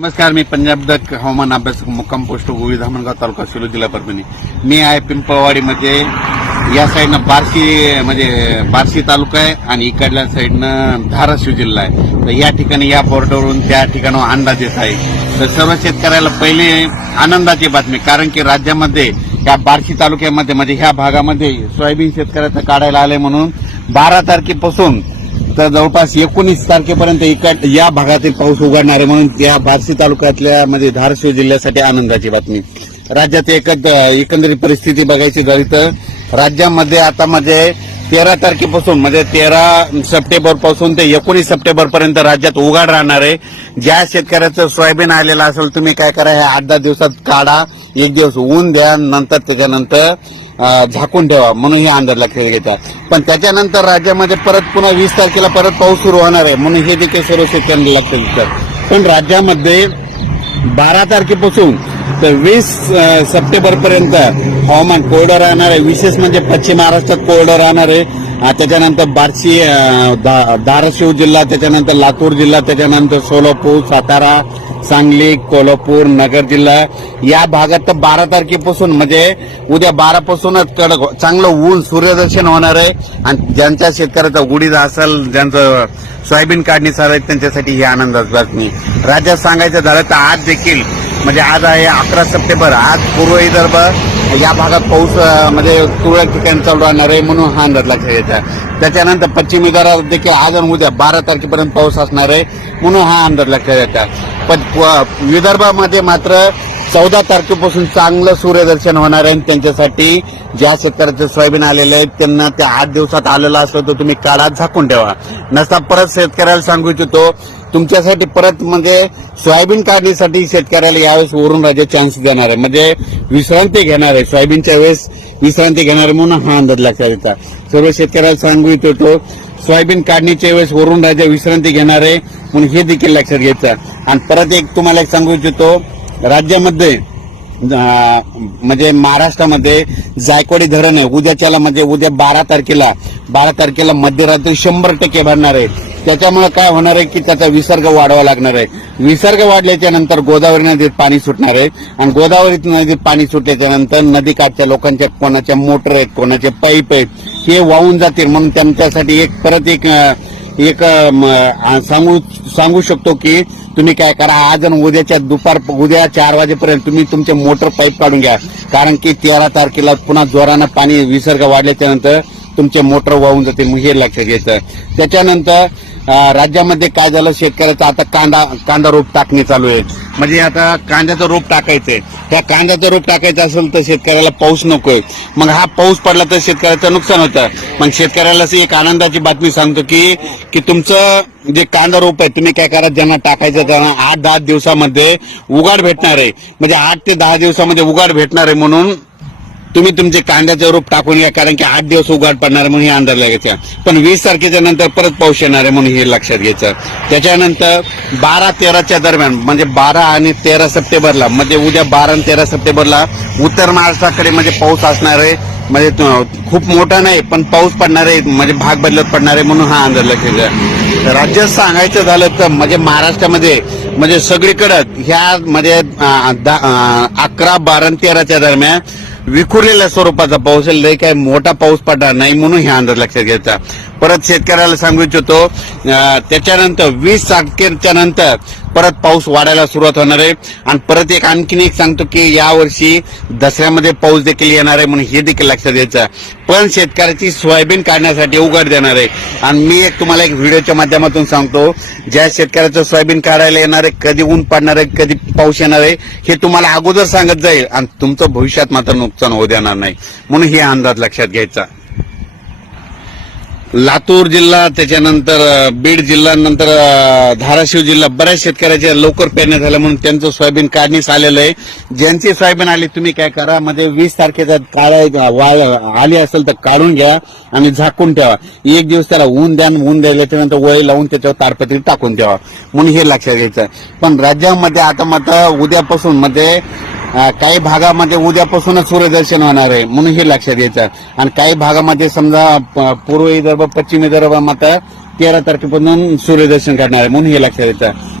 नमस्कार मी पंजाब दक हवामान अभ्यास मुक्काम पोस्ट गोविंद धामणगाव तालुका सिलो जिल्हा परभणी मी आहे पिंपळवाडीमध्ये या साईडनं बार्शी म्हणजे बार्शी तालुका आहे आणि इकडल्या साईडनं धाराशिव जिल्हा आहे तर या ठिकाणी या बोर्डावरून त्या ठिकाणी अंदाज येत आहे तर सर्व शेतकऱ्याला पहिले आनंदाची बातमी कारण की राज्यामध्ये या बार्शी तालुक्यामध्ये म्हणजे ह्या भागामध्ये सोयाबीन शेतकऱ्याचं काढायला आले म्हणून बारा तारखेपासून तर जवळपास एकोणीस तारखेपर्यंत या भागातील पाऊस उघडणार आहे म्हणून या बार्शी तालुक्यातल्या म्हणजे धारशिव जिल्ह्यासाठी आनंदाची बातमी राज्यात एकंदरीत परिस्थिती बघायची झाली तर राज्यामध्ये आता म्हणजे तेरा तारखेपासून म्हणजे तेरा सप्टेंबर पासून ते एकोणीस सप्टेंबर पर्यंत राज्यात उघड राहणार आहे ज्या शेतकऱ्याचं सोयाबीन आलेलं असेल तुम्ही काय करा हे आठ दहा दिवसात काढा एक दिवस ऊन द्या नंतर त्याच्यानंतर झाकून ठेवा म्हणून हे आंदोलन खेळ घेतात पण त्याच्यानंतर राज्यामध्ये परत पुन्हा वीस तारखेला परत पाऊस सुरू होणार आहे म्हणून हे देखील सर्व शेतकऱ्यांना लक्ष घेतात पण राज्यामध्ये बारा तारखेपासून तर वीस सप्टेंबरपर्यंत हवामान कोरडं राहणार आहे विशेष म्हणजे पश्चिम महाराष्ट्रात कोरडं राहणार आहे त्याच्यानंतर बार्शी धाराशिव जिल्हा त्याच्यानंतर लातूर जिल्हा त्याच्यानंतर सोलापूर सातारा सांगली कोल्हापूर नगर जिल्हा या भागात तर बारा तारखेपासून म्हणजे उद्या बारापासूनच पासूनच कडक हो- चांगलं ऊन सूर्यदर्शन होणार आहे आणि ज्यांच्या शेतकऱ्याचा गुढीचा असेल ज्यांचं सोयाबीन काढणी चालू त्यांच्यासाठी ही आनंदाची बातमी राज्यात सांगायचं झालं तर आज देखील म्हणजे आज आहे अकरा सप्टेंबर आज पूर्व विदर्भ या भागात पाऊस म्हणजे तुरळक ठिकाणी चालू राहणार आहे म्हणून हा अंदाज लक्षात घ्यायचा त्याच्यानंतर पश्चिम विदर्भात देखील आज आणि उद्या बारा तारखेपर्यंत पाऊस असणार आहे म्हणून हा अंदाज लक्षात घ्यायचा पण विदर्भामध्ये मात्र चौदा तारखेपासून चांगलं सूर्यदर्शन होणार आहे त्यांच्यासाठी ज्या शेतकऱ्याचे सोयाबीन आलेले आहेत त्यांना त्या आठ दिवसात आलेलं असलं तर तुम्ही काळात झाकून ठेवा नसता परत शेतकऱ्याला सांगू इच्छितो तुमच्यासाठी परत म्हणजे सोयाबीन काढणीसाठी शेतकऱ्याला यावेळेस वरून राजा चान्स देणार आहे म्हणजे विश्रांती घेणार आहे सोयाबीनच्या वेळेस विश्रांती घेणार म्हणून हा अंदाज लक्षात येतात सर्व शेतकऱ्याला सांगू इच्छितो सोयाबीन काढणीच्या वेळेस वरून राजा विश्रांती घेणार आहे म्हणून हे देखील लक्षात घ्यायचं आणि परत एक तुम्हाला एक सांगू इच्छितो राज्यामध्ये म्हणजे महाराष्ट्रामध्ये जायकवाडी धरण आहे उद्याच्याला म्हणजे उद्या बारा तारखेला बारा तारखेला मध्यरात्री शंभर टक्के भरणार आहे त्याच्यामुळे काय होणार आहे की त्याचा विसर्ग वाढवा लागणार आहे विसर्ग वाढल्याच्या नंतर गोदावरी नदीत पाणी सुटणार आहे आणि गोदावरी नदीत पाणी सुटल्याच्या नंतर नदीकाठच्या लोकांच्या कोणाच्या मोटर आहेत कोणाचे पाईप आहेत हे वाहून जातील म्हणून त्यांच्यासाठी एक परत एक एक सांगू सांगू शकतो की तुम्ही काय करा आज आणि उद्याच्या दुपार उद्या चार वाजेपर्यंत तुम्ही तुमचे मोटर पाईप काढून घ्या कारण की तेरा तारखेला पुन्हा जोरानं पाणी विसर्ग वाढल्याच्यानंतर तुमचे मोटर वाहून जाते मग हे लक्षात घ्यायचं त्याच्यानंतर राज्यामध्ये काय झालं शेतकऱ्याचं आता कांदा कांदा रोप टाकणे चालू आहे म्हणजे आता कांद्याचं रोप टाकायचंय त्या कांद्याचं रोप टाकायचं असेल तर शेतकऱ्याला पाऊस नकोय मग हा पाऊस पडला तर शेतकऱ्याचं नुकसान होतं मग शेतकऱ्याला एक आनंदाची बातमी सांगतो की की तुमचं जे कांदा रोप आहे तुम्ही काय करा ज्यांना टाकायचं त्यांना आठ दहा दिवसामध्ये उगाड भेटणार आहे म्हणजे आठ ते दहा दिवसामध्ये उघाड भेटणार आहे म्हणून तुम्ही तुमचे कांद्याचं रूप टाकून घ्या कारण की आठ दिवस उघाड पडणार आहे म्हणून हे अंदाज लागायचा पण वीस तारखेच्या नंतर परत पाऊस येणार आहे म्हणून हे लक्षात घ्यायचं त्याच्यानंतर बारा तेराच्या दरम्यान म्हणजे बारा आणि तेरा सप्टेंबरला म्हणजे उद्या बारा आणि तेरा सप्टेंबरला उत्तर महाराष्ट्राकडे म्हणजे पाऊस असणार आहे म्हणजे खूप मोठा नाही पण पाऊस पडणार आहे म्हणजे भाग बदलत पडणार आहे म्हणून हा अंदाज लक्षात घ्या राज्यात सांगायचं झालं तर म्हणजे महाराष्ट्रामध्ये म्हणजे सगळीकडे ह्या म्हणजे अकरा बारा तेराच्या दरम्यान विखुरलेल्या स्वरूपाचा पाऊस लय काय मोठा पाऊस पडणार नाही म्हणून हे अंदाज लक्षात घ्यायचा परत शेतकऱ्याला सांगू इच्छितो त्याच्यानंतर वीस तारखेच्या नंतर परत पाऊस वाढायला सुरुवात होणार आहे आणि परत एक आणखीन एक सांगतो की यावर्षी दसऱ्यामध्ये पाऊस देखील येणार आहे म्हणून हे देखील लक्षात द्यायचं पण शेतकऱ्याची सोयाबीन काढण्यासाठी उघड देणार आहे आणि मी एक तुम्हाला एक व्हिडिओच्या माध्यमातून सांगतो ज्या शेतकऱ्याचं सोयाबीन काढायला येणार आहे कधी ऊन पडणार आहे कधी पाऊस येणार आहे हे तुम्हाला अगोदर सांगत जाईल आणि तुमचं भविष्यात मात्र नुकसान होऊ देणार नाही म्हणून हे अंदाज लक्षात घ्यायचा लातूर जिल्हा त्याच्यानंतर बीड जिल्हा नंतर धाराशिव जिल्हा बऱ्याच शेतकऱ्याच्या लवकर पेरण्या झाल्या म्हणून त्यांचं सोयाबीन काढणीस आलेलं आहे ज्यांची सोयाबीन आली तुम्ही काय करा मध्ये वीस तारखेचा काळा वाळ आली असेल तर काढून घ्या आणि झाकून ठेवा एक दिवस त्याला ऊन द्या ऊन त्यानंतर वळी लावून त्याच्यावर तारपत्री टाकून ठेवा म्हणून हे लक्षात घ्यायचं पण राज्यामध्ये आता मात्र उद्यापासून मध्ये काही भागामध्ये उद्यापासूनच सूर्यदर्शन होणार आहे म्हणून हे लक्षात यायचं आणि काही भागामध्ये समजा पूर्व विदर्भ पश्चिम मात्र तेरा तारखेपासून सूर्यदर्शन करणार आहे म्हणून हे लक्षात घ्यायचं